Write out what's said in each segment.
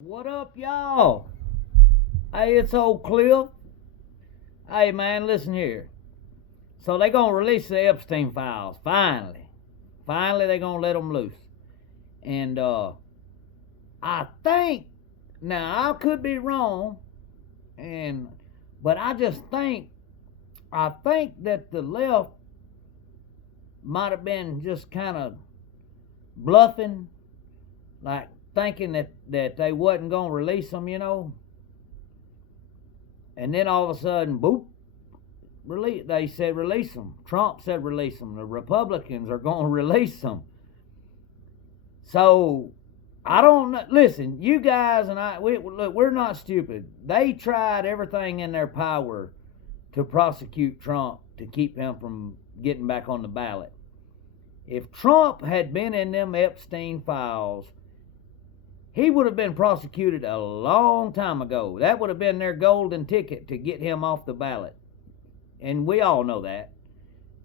What up, y'all? Hey, it's old Cliff. Hey, man, listen here. So they gonna release the Epstein Files finally. Finally, they gonna let them loose. And I think now I could be wrong, and but I think that the left might have been just kind of bluffing, like thinking that they wasn't gonna release them. And then all of a sudden, boop, they said release them. Trump said release them. The Republicans are going to release them. So I don't know. Listen, you guys and I, look, we're not stupid. They tried everything in their power to prosecute Trump to keep him from getting back on the ballot. If Trump had been in them Epstein files, he would have been prosecuted a long time ago. That would have been their golden ticket to get him off the ballot. And we all know that.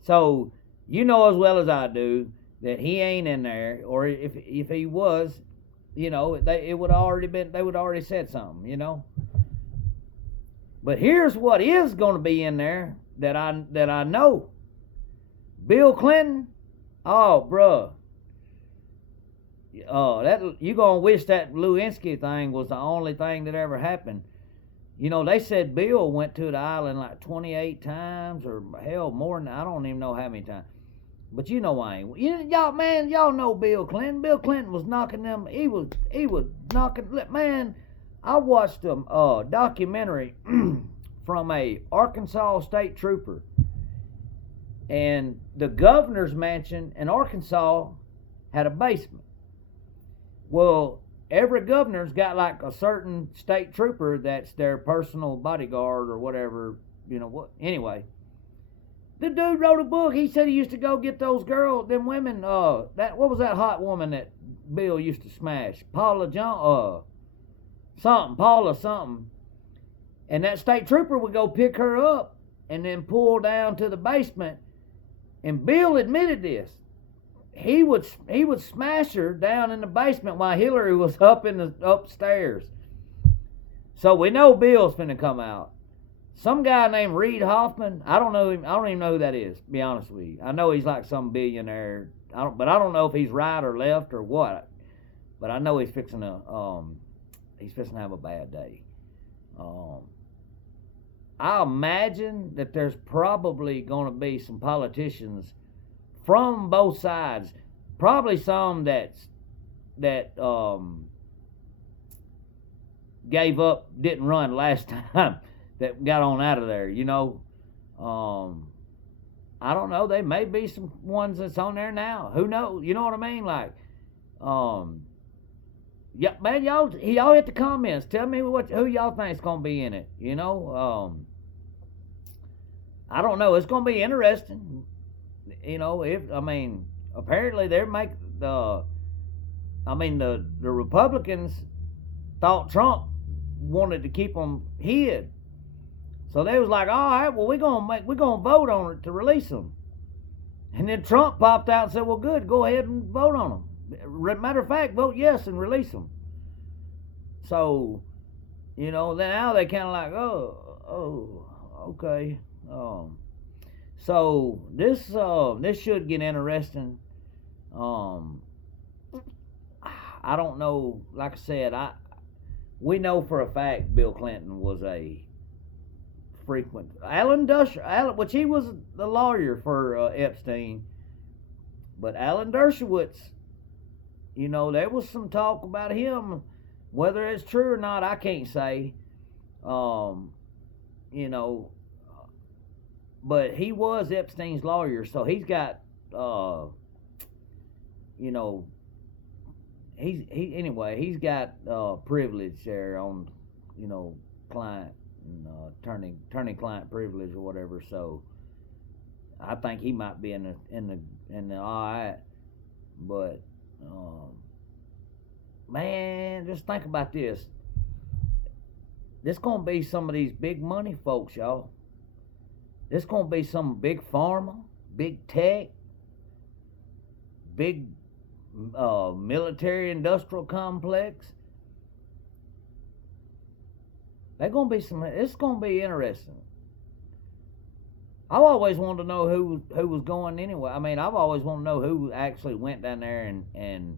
So you know as well as I do that he ain't in there, or if he was, it would already been they would already said something. But here's what is going to be in there that I know. Bill Clinton, oh bruh, that you gonna wish that Lewinsky thing was the only thing that ever happened. They said Bill went to the island like 28 times, or hell, more than I don't even know how many times. But I ain't. Y'all know Bill Clinton. Bill Clinton was knocking them. He was knocking. Man, I watched a documentary from a Arkansas state trooper, and the governor's mansion in Arkansas had a basement. Well, every governor's got like a certain state trooper that's their personal bodyguard or whatever, Anyway, the dude wrote a book. He said he used to go get those girls, them women, what was that hot woman that Bill used to smash? Paula something. And that state trooper would go pick her up and then pull down to the basement. And Bill admitted this. He would smash her down in the basement while Hillary was up in the upstairs. So we know Bill's finna come out. Some guy named Reid Hoffman. I don't know him. I don't even know who that is. To be honest with you, I know he's like some billionaire. But I don't know if he's right or left or what. But I know he's fixing to have a bad day. I imagine that there's probably going to be some politicians from both sides, probably some that gave up, didn't run last time, that got on out of there. I don't know. There may be some ones that's on there now. Who knows? You know what I mean? Like, yeah, man, y'all hit the comments. Tell me who y'all think's gonna be in it. I don't know. It's gonna be interesting. Apparently they're making the Republicans thought Trump wanted to keep them hid, so they was like, all right, well we're gonna vote on it to release them, and then Trump popped out and said, well, good, go ahead and vote on them. Matter of fact, vote yes and release them. So, then now they kind of like, oh, okay. So this should get interesting. I don't know. Like I said, we know for a fact Bill Clinton was a frequent which he was the lawyer for Epstein. But Alan Dershowitz, there was some talk about him. Whether it's true or not, I can't say. But he was Epstein's lawyer, so he's got, he's got privilege there on, client and attorney-client privilege or whatever. So I think he might be in the all right. But man, just think about this. This gonna be some of these big money folks, y'all. This gonna be some big pharma, big tech, big military industrial complex It's gonna be interesting. I've always wanted to know who was going anyway. I mean, I've always wanted to know who actually went down there and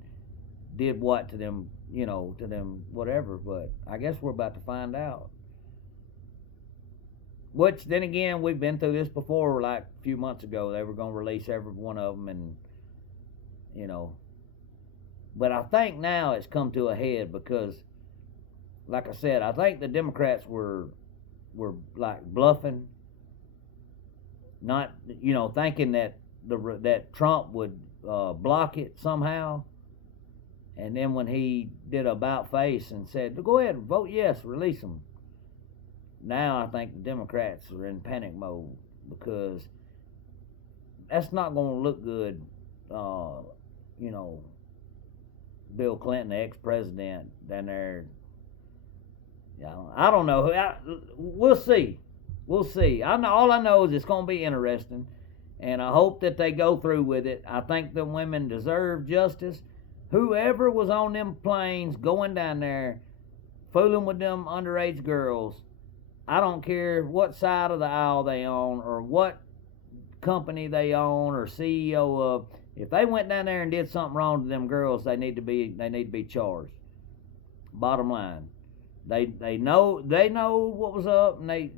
did what to them, to them whatever. But I guess we're about to find out. Which then again, we've been through this before. Like a few months ago, they were going to release every one of them, and you know. But I think now it's come to a head because, like I said, I think the Democrats were like bluffing, not thinking that that Trump would block it somehow. And then when he did a about face and said, "Go ahead, vote yes, release them," now I think the Democrats are in panic mode because that's not going to look good. Bill Clinton, the ex-president, down there. I don't know. We'll see. We'll see. All I know is it's going to be interesting, and I hope that they go through with it. I think the women deserve justice. Whoever was on them planes going down there, fooling with them underage girls, I don't care what side of the aisle they own or what company they own or CEO of. If they went down there and did something wrong to them girls, they need to be charged. Bottom line, they know what was up, and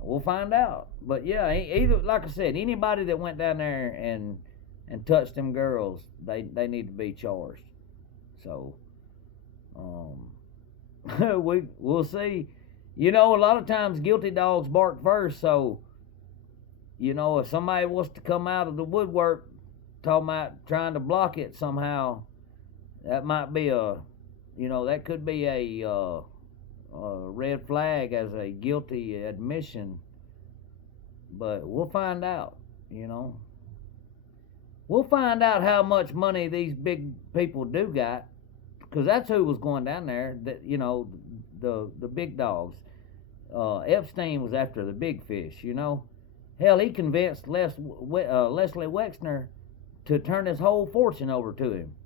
we'll find out. But yeah, either like I said, anybody that went down there and touched them girls, they need to be charged. So we'll see. A lot of times guilty dogs bark first, so if somebody wants to come out of the woodwork talking about trying to block it somehow, that might be that could be a red flag as a guilty admission. But we'll find out. We'll find out how much money these big people do got, because that's who was going down there. That the big dogs. Epstein was after the big fish. Hell, he convinced Leslie Wexner to turn his whole fortune over to him.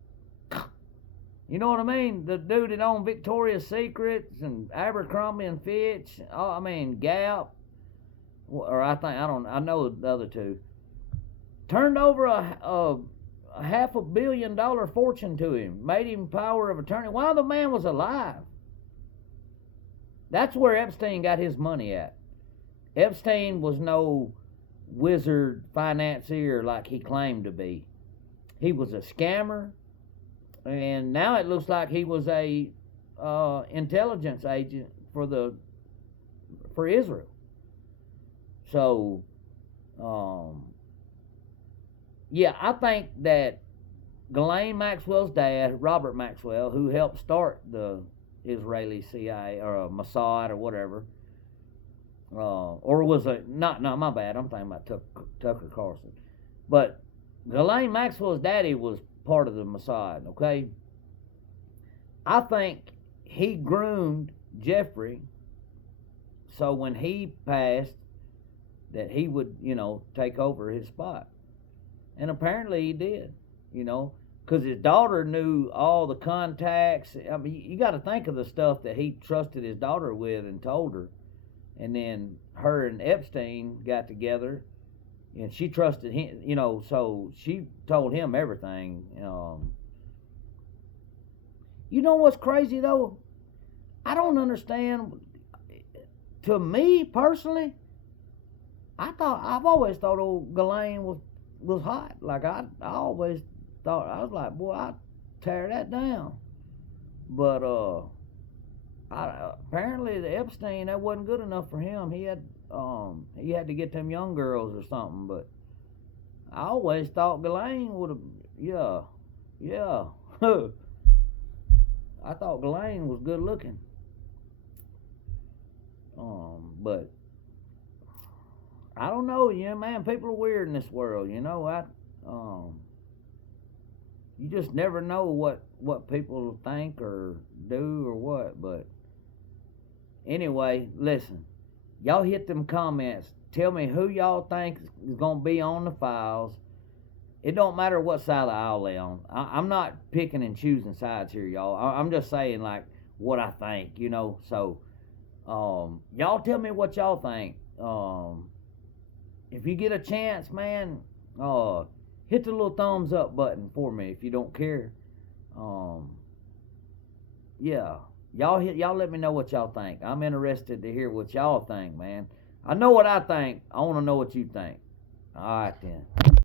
You know what I mean? The dude that owned Victoria's Secrets and Abercrombie and Fitch. Gap. Or I know the other two. Turned over a $500 million fortune to him. Made him power of attorney while the man was alive. That's where Epstein got his money at. Epstein was no wizard financier like he claimed to be. He was a scammer, and now it looks like he was a intelligence agent for Israel. So, I think that Ghislaine Maxwell's dad, Robert Maxwell, who helped start the Israeli CIA or Mossad or whatever, or was not my bad, I'm talking about Tucker Carlson. But Ghislaine Maxwell's daddy was part of the Mossad, okay? I think he groomed Jeffrey so when he passed that he would, take over his spot. And apparently he did, because his daughter knew all the contacts. I mean, you got to think of the stuff that he trusted his daughter with and told her. And then her and Epstein got together, and she trusted him, so she told him everything. You know what's crazy, though? I don't understand. To me, personally, I've always thought old Ghislaine was hot. Like, I always thought, I was like, boy, I'd tear that down. But, apparently the Epstein, that wasn't good enough for him. He had to get them young girls or something. But I always thought Ghislaine would have, yeah. I thought Ghislaine was good looking. But I don't know, man. People are weird in this world, you just never know what people think or do or what. But anyway, listen, y'all hit them comments. Tell me who y'all think is gonna be on the files. it don't matter what side of the aisle they on. I'm not picking and choosing sides here, y'all. I'm just saying like what I think, you know. So, y'all tell me what y'all think. If you get a chance, man, hit the little thumbs up button for me if you don't care. Um, yeah, y'all let me know what y'all think. I'm interested to hear what y'all think, man. I know what I think. I want to know what you think. All right then.